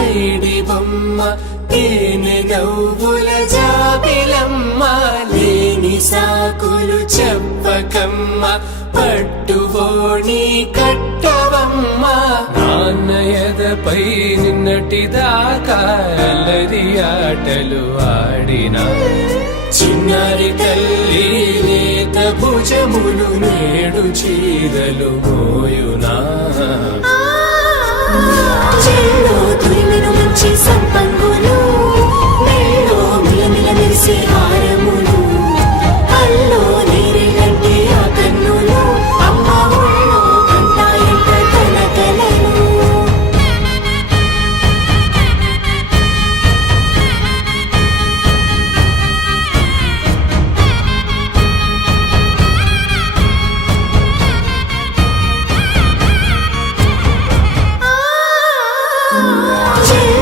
పైడి బొమ్మ తేనె నవ్వుల జాబిలమ్మ లేని సాకులు చెప్పకమ్మ పట్టువోణి కట్టవమ్మ నాన్నయదపై నిన్నటిదాకా అల్లరి ఆటలు ఆడినా చిన్నారి తల్లి నేత భుజములు నేడు చీరలు మోయునా చెల్లో తురిమెను మంచి సంపంగులు మెల్లో మిలమిల మెరిసే హారములు అల్లో నీరెలంటే ఆ కన్నులు అమ్మ ఒళ్ళో కంటాయంట తన కలలు చెల్లో